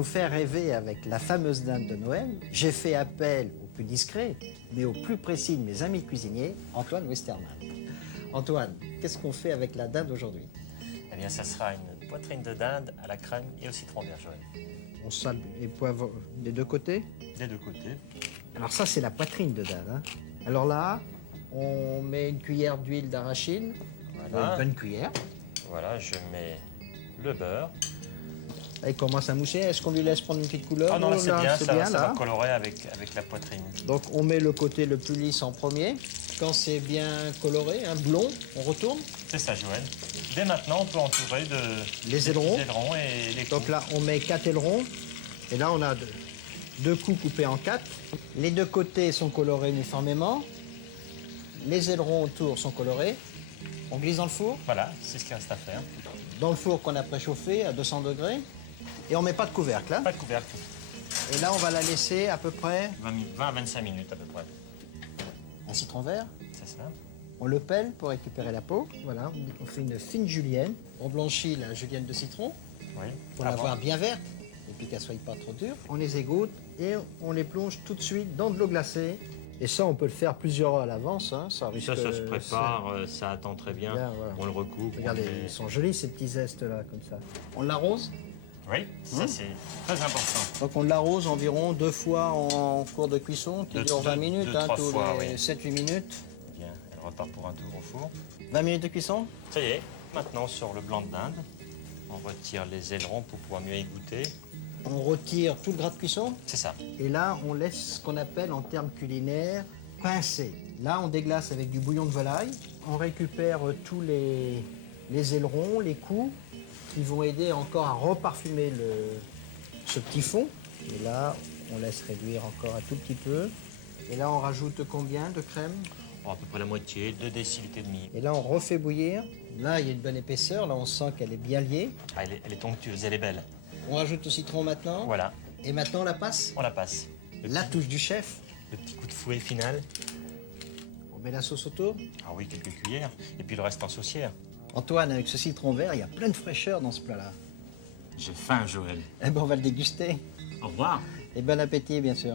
nous faire rêver avec la fameuse dinde de Noël, j'ai fait appel au plus discret, mais au plus précis de mes amis cuisiniers, Antoine Westermann. Antoine, qu'est-ce qu'on fait avec la dinde aujourd'hui? Eh bien, ça sera une poitrine de dinde à la crème et au citron vert, Joël. On sale les poivres des deux côtés. Des deux côtés. Alors ça, c'est la poitrine de dinde, hein. Alors là, on met une cuillère d'huile d'arachide, Voilà. une bonne cuillère. Voilà, je mets le beurre. Là, il commence à moucher. Est-ce qu'on lui laisse prendre une petite couleur? Ah non, là, c'est bien, ça là. va colorer avec la poitrine. Donc on met le côté le plus lisse en premier. Quand c'est bien coloré, un blond, on retourne. C'est ça, Joël. Dès maintenant, on peut entourer de Les ailerons. petits ailerons et les coups. Donc là, on met 4 ailerons. Et là, on a deux coups coupés en 4. Les deux côtés sont colorés uniformément. Les ailerons autour sont colorés. On glisse dans le four. Voilà, c'est ce qu'il reste à faire. Dans le four qu'on a préchauffé à 200 degrés. Et on met pas de couvercle, hein. Pas de couvercle. Et là, on va la laisser à peu près 20 à 25 minutes à peu près. un citron vert. C'est ça. On le pèle pour récupérer la peau. Voilà, on fait une fine julienne. On blanchit la julienne de citron Oui. pour la voir bien verte et puis qu'elle soit pas trop dure. On les égoutte et on les plonge tout de suite dans de l'eau glacée. Et ça, on peut le faire plusieurs heures à l'avance, hein. Ça risque. Ça se prépare, ça attend très bien. Bien, voilà. On le recoupe. Regardez, on les- ils sont jolis ces petits zestes là, comme ça. On l'arrose. Oui, ça c'est très important. Donc on l'arrose environ 2 fois en cours de cuisson, qui Deux- dure 20 deux- minutes, deux, hein, trois tous fois, les oui. 7-8 minutes. Bien, elle repart pour un tour au four. 20 minutes de cuisson. Ça y est, maintenant sur le blanc de dinde, on retire les ailerons pour pouvoir mieux égoutter. On retire tout le gras de cuisson. C'est ça. Et là, on laisse ce qu'on appelle en termes culinaires pincer. Là, on déglace avec du bouillon de volaille. On récupère tous les ailerons, les coups, qui vont aider encore à reparfumer ce petit fond. Et là, on laisse réduire encore un tout petit peu. Et là, on rajoute combien de crème? À peu près la moitié, 2 décilitres et demi. Et là, on refait bouillir. Là, il y a une bonne épaisseur. Là, on sent qu'elle est bien liée. Ah, elle est onctueuse, elle est belle. On rajoute le citron maintenant. Voilà, Et maintenant, on la passe. on la passe. La touche du chef. Le petit coup de fouet final. On met la sauce autour. Ah oui, quelques cuillères. Et puis le reste en saucière. Antoine, avec ce citron vert, il y a plein de fraîcheur dans ce plat-là. J'ai faim, Joël. Eh ben, on va le déguster. Au revoir. Et bon appétit, bien sûr.